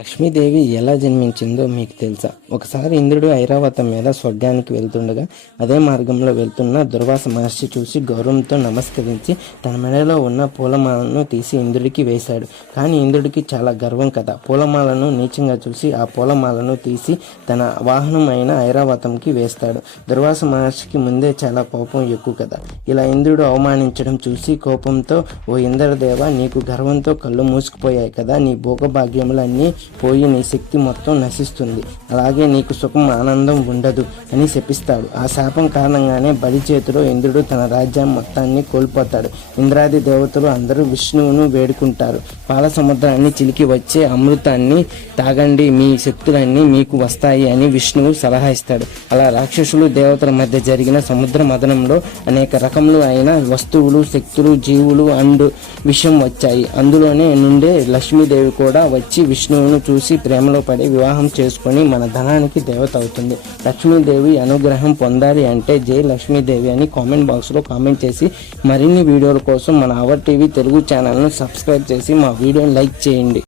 లక్ష్మీదేవి ఎలా జన్మించిందో మీకు తెలుసా? ఒకసారి ఇంద్రుడు ఐరావతం మీద స్వర్గానికి వెళ్తుండగా అదే మార్గంలో వెళ్తున్న దుర్వాస మహర్షి చూసి గౌరవంతో నమస్కరించి తన మెడలో ఉన్న పూలమాలను తీసి ఇంద్రుడికి వేశాడు. కానీ ఇంద్రుడికి చాలా గర్వం కదా. పూలమాలను నీచంగా చూసి ఆ పూలమాలను తీసి తన వాహనం అయిన ఐరావతంకి వేస్తాడు. దుర్వాస మహర్షికి ముందే చాలా కోపం ఎక్కువ కదా. ఇలా ఇంద్రుడు అవమానించడం చూసి కోపంతో ఓ ఇంద్రదేవ నీకు గర్వంతో కళ్ళు మూసుకుపోయాయి కదా. నీ భోగభాగ్యములన్నీ పోయి నీ శక్తి మొత్తం నశిస్తుంది. అలాగే నీకు సుఖం ఆనందం ఉండదు అని శపిస్తాడు. ఆ శాపం కారణంగానే బలి చేతిలో ఇంద్రుడు తన రాజ్యం మొత్తాన్ని కోల్పోతాడు. ఇంద్రాది దేవతలు అందరూ విష్ణువును వేడుకుంటారు. పాల సముద్రాన్ని చిలికి వచ్చే అమృతాన్ని తాగండి. మీ శక్తులన్నీ మీకు వస్తాయి అని విష్ణువు సలహా ఇస్తాడు. అలా రాక్షసులు దేవతల మధ్య జరిగిన సముద్ర మదనంలో అనేక రకములు అయిన వస్తువులు శక్తులు జీవులు అండ్ విషం వచ్చాయి. అందులోనే నుండే లక్ష్మీదేవి కూడా వచ్చి విష్ణువును చూసి ప్రేమలో పడి వివాహం చేసుకొని మన ధనానికి దేవత అవుతుంది. లక్ష్మీదేవి అనుగ్రహం పొందాలి అంటే జై లక్ష్మీదేవి అని కామెంట్ బాక్స్లో కామెంట్ చేసి మరిన్ని వీడియోల కోసం మన అవర్ టీవీ తెలుగు ఛానల్ను సబ్స్క్రైబ్ చేసి మా వీడియోని లైక్ చేయండి.